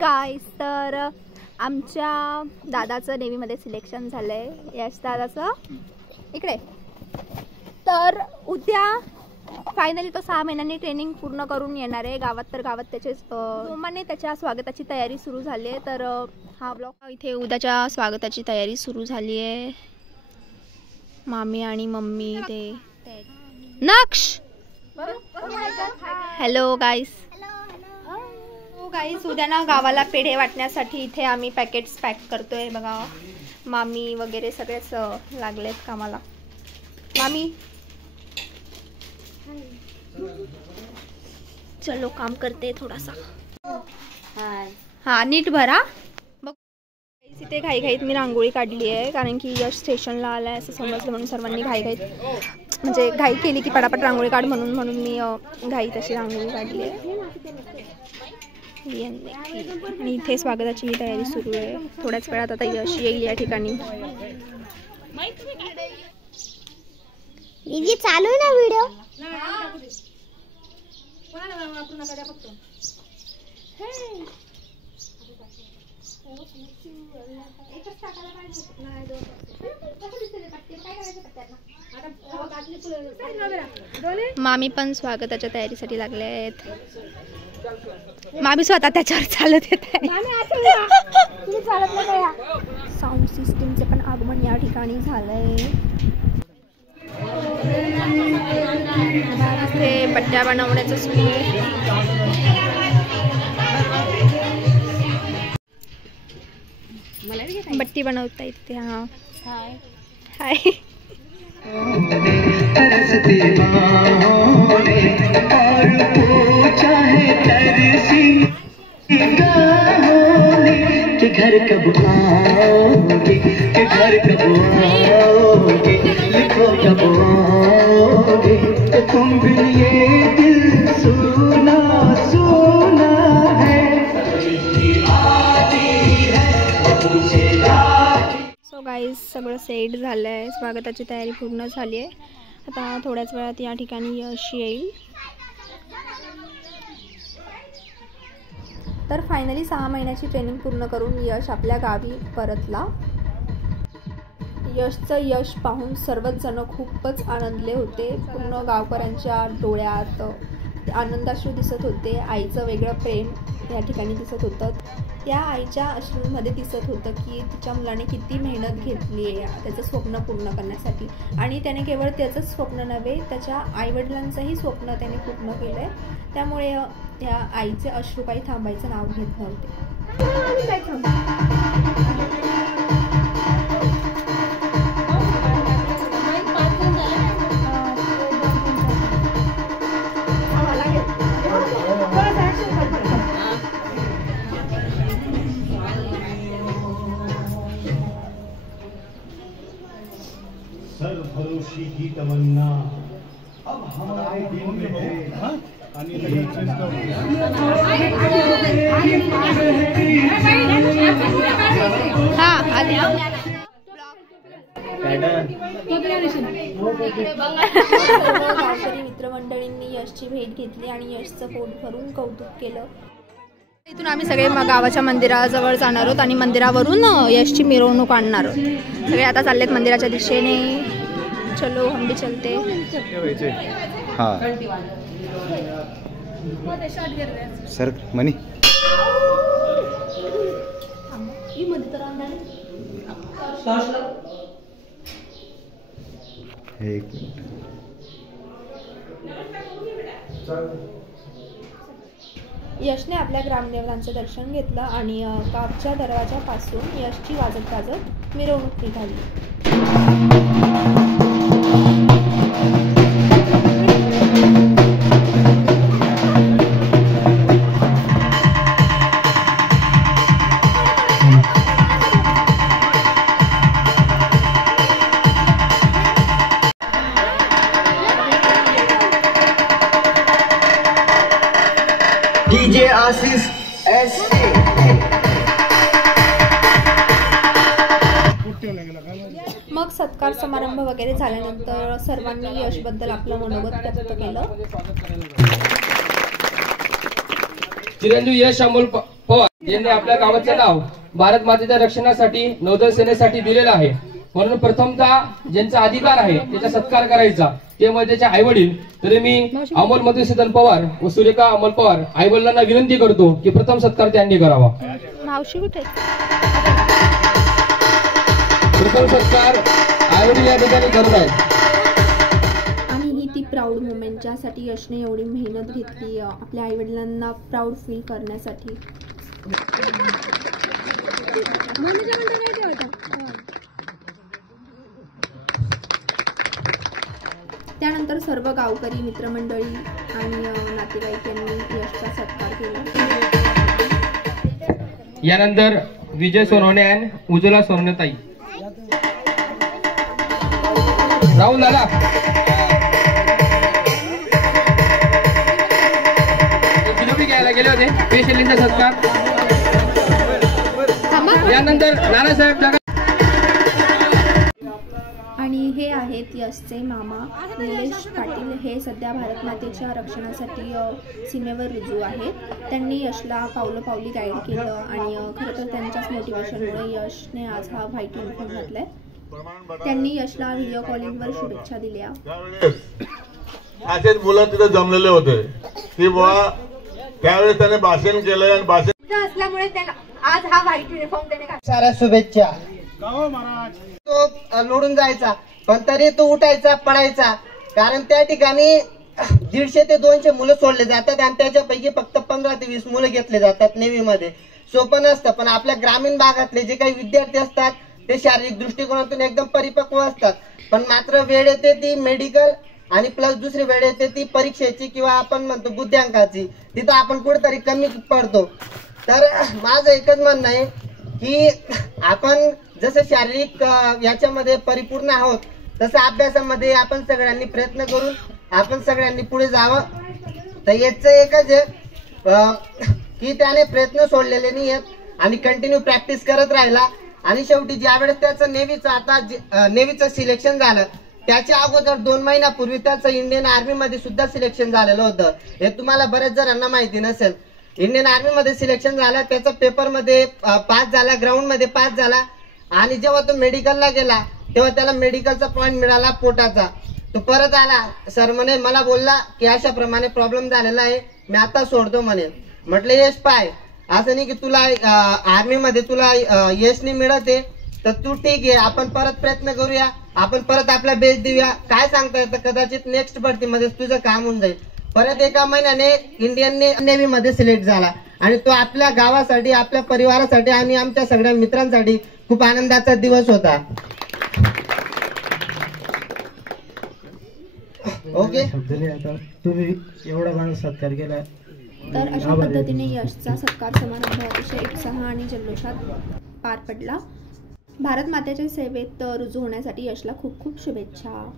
गाईस, तर आमच्या दादाचं नेव्हीमध्ये सिलेक्शन झालंय, यश दादाचं इकडे. तर उद्या फायनली तो 6 महिन्यांनी ट्रेनिंग पूर्ण करून येणार आहे गावात. तर गावात त्याचे सोमाने त्याच्या स्वागताची तयारी सुरू झाली आहे. तर हा ब्लॉग इथे उद्याच्या स्वागताची तयारी सुरू झाली आहे. मामी आणि मम्मी ते नक्ष. हॅलो गाईस. गाईस, उद्या ना गावाला पेढे वाटण्यासाठी इथे आम्ही पॅकेट्स पॅक करतोय. बघा, मामी वगैरे सगळेच लागलेत कामाला. मामी चलो काम करते थोडासा. हा नीट भरा. बघ इथे घाईघाईत मी रांगोळी काढली आहे, कारण की यश स्टेशनला आलाय असं समजलं म्हणून सर्वांनी घाईघाईत म्हणजे घाई केली की पटापट रांगोळी काढ म्हणून मी घाईत अशी रांगोळी काढली आहे. आणि इथे स्वागताची तयारी सुरू आहे. थोड्याच वेळात आता यश येईल या ठिकाणी. दीदी चालू ना व्हिडिओ. मामी पण स्वागताच्या तयारीसाठी लागले आहेत. मामी स्वतः त्याच्यावर चालत येत आहे. साऊंड सिस्टीमचे पण आगमन या ठिकाणी झालंय. इथे पट्ट्या बनवण्याचं सुरू आहे. बट्टी बनवता येते. हा हाय. घर कब आओगे, घर कब आओगे, लिखो कब आओगे, तुम भी ये दिल सुना सुना है. सो गाईज, सगळं सेट झालंय. स्वागताची तयारी पूर्ण झाली आहे. आता थोड्याच वेळात या ठिकाणी यश येईल. तर फायनली 6 महिन्याची ट्रेनिंग पूर्ण करून यश आपल्या गावी परतला. यशचं यश पाहून सर्वच जण खूपच आनंदले होते. पूर्ण गावकऱ्यांच्या डोळ्यात आनंदाश्रू दिसत होते. आईचं वेगळं प्रेम या ठिकाणी दिसत होतं. त्या आईच्या अश्रूमध्ये दिसत होतं की तिच्या मुलाने किती मेहनत घेतली आहे त्याचं स्वप्न पूर्ण करण्यासाठी. आणि त्याने केवळ त्याचंच स्वप्न नव्हे, त्याच्या आईवडिलांचंही स्वप्न त्याने पूर्ण केलं आहे. त्यामुळे त्या आईचे अश्रू काही थांबायचं नाव घेत नव्हते. सरफरोशी की तमन्ना अब हमारे दिल में है. मित्रमंडळींनी यशची भेट घेतली आणि यशचं पोट भरून कौतुक केलं. इथून आम्ही सगळे गावाच्या मंदिराजवळ जाणार आहोत आणि मंदिरावरून यशची मिरवणूक आणणार आहोत. सगळे आता चाललेत मंदिराच्या दिशेने. चलो हम भी चलते. हाँ सर मनी एक यशने आपल्या ग्रामदेवतांचं दर्शन घेतलं आणि गावच्या दरवाजापासून यशची वाजत गाजत मिरवणूक निघाली. DJ Ashish SK. मग सत्कार समारंभ वगैरे झाल्यानंतर सर्वांनी यशबद्दल आपलं मनोगत व्यक्त केलं। चिरंजीव यश अमोल पवार यांनी आपल्या गावाचे नाव भारत मातेच्या रक्षणासाठी नौदल सेनेसाठी दिलेलं आहे, म्हणून प्रथमतः ज्यांचा अधिकार आहे त्याचा सत्कार करायचा ते म्हणजे त्याचे आई वडील। तरी मी अमोल मधुसूदन पवार व सुरेखा अमोल पवार आई वडिलांना विनंती करतो की प्रथम सत्कार त्यांनी करावा। मावशी कुठे? प्रथम सत्कार आई वडील या ठिकाणी करत आहेत। आणि ही ती प्राऊड मोमेंट ज्यासाठी यशने एवढी मेहनत घेतली आपल्या आई वडिलांना प्राऊड फील करण्यासाठी। त्यानंतर सर्व गावकरी मित्रमंडळी आणि नातेवाईक यांनी यशचा सत्कार केला। यानंतर विजय सोनवणे आणि उज्ज्वला सोनवणेताई। राहुल दादा किलोबी घ्यायला गेले होते पेशलींचा सत्कार। यानंतर नानासाहेब जागा आणि हे आहेत यशचे मामा निलेश पाटील। हे सध्या भारत मातेच्या रक्षणासाठी सीमेवर रुजू आहेत। त्यांनी यशला पावलोपावली गाईड केलं आणि खरं तर त्यांच्याच मोटिवेशनमुळे यशने आज हा व्हाईट युनिफॉर्म घातलाय। त्यांनी यशला व्हिडिओ कॉलिंगवर शुभेच्छा दिल्या। असेच मुलं तिथे जमलेले होते की बुवा त्यावेळेस त्याने भाषण केलं आणि भाषण असल्यामुळे आज हा व्हाईट युनिफॉर्म त्याने घातला। साऱ्या शुभेच्छा। तो लोडून जायचा पण तरी तो उठायचा पडायचा, कारण त्या ठिकाणी 150 ते 200 मुलं सोडले जातात आणि त्याच्यापैकी फक्त 15 ते 20 मुलं घेतले जातात नेव्ही मध्ये। सोपं नसतं, पण आपल्या ग्रामीण भागातले जे काही विद्यार्थी असतात ते शारीरिक दृष्टिकोनातून एकदम परिपक्व असतात, पण मात्र वेळ येते ती मेडिकल आणि प्लस दुसरी वेळ येते ती परीक्षेची किंवा आपण म्हणतो बुद्ध्यांकाची, तिथं आपण कुठेतरी कमी पडतो। तर माझं एकच म्हणणं आहे की आपण जसं शारीरिक याच्यामध्ये परिपूर्ण आहोत तसं अभ्यासामध्ये आपण सगळ्यांनी प्रयत्न करून आपण सगळ्यांनी पुढे जावं। तर याचं एकच आहे की त्याने प्रयत्न सोडलेले नाही आहेत आणि कंटिन्यू प्रॅक्टिस करत राहिला आणि शेवटी ज्यावेळेस त्याचं नेव्हीचं सिलेक्शन झालं त्याच्या अगोदर 2 महिन्यापूर्वी त्याचं इंडियन आर्मी मध्ये सुद्धा सिलेक्शन झालेलं होतं। हे तुम्हाला बऱ्याच जणांना माहिती नसेल। इंडियन आर्मी मध्ये सिलेक्शन झालं, त्याचा पेपर मध्ये पास झाला, ग्राउंड मध्ये पास झाला आणि जेव्हा तो मेडिकलला गेला तेव्हा त्याला मेडिकलचा पॉइंट मिळाला पोटाचा। तो परत आला, सर म्हणे मला बोलला की अशा प्रमाणे प्रॉब्लेम झालेला आहे, मी आता सोडतो म्हणे। म्हटलं यश पाय असं नाही की तुला आर्मी मध्ये तुला यश नाही मिळत आहे तर तू ठीक आहे, आपण परत प्रयत्न करूया, आपण परत आपला बेस देऊया, काय सांगता येतं कदाचित नेक्स्ट भरतीमध्ये तुझं काम होऊन जाईल। परत एका महिन्याने इंडियन नेव्ही मध्ये सिलेक्ट झाला आणि तो आपल्या गावासाठी आपल्या परिवारासाठी आणि आमच्या सगळ्या मित्रांसाठी खूप आनंदाचा दिवस होता। ओके, तुम्ही एवढा मला सत्कार केला। तर अशा पद्धतीने यशचा सत्कार समारंभ अतिशय उत्साह आणि जल्लोषात पार पडला। भारत मातेच्या सेवेत रुजू होण्यासाठी यशला खूप खूप शुभेच्छा।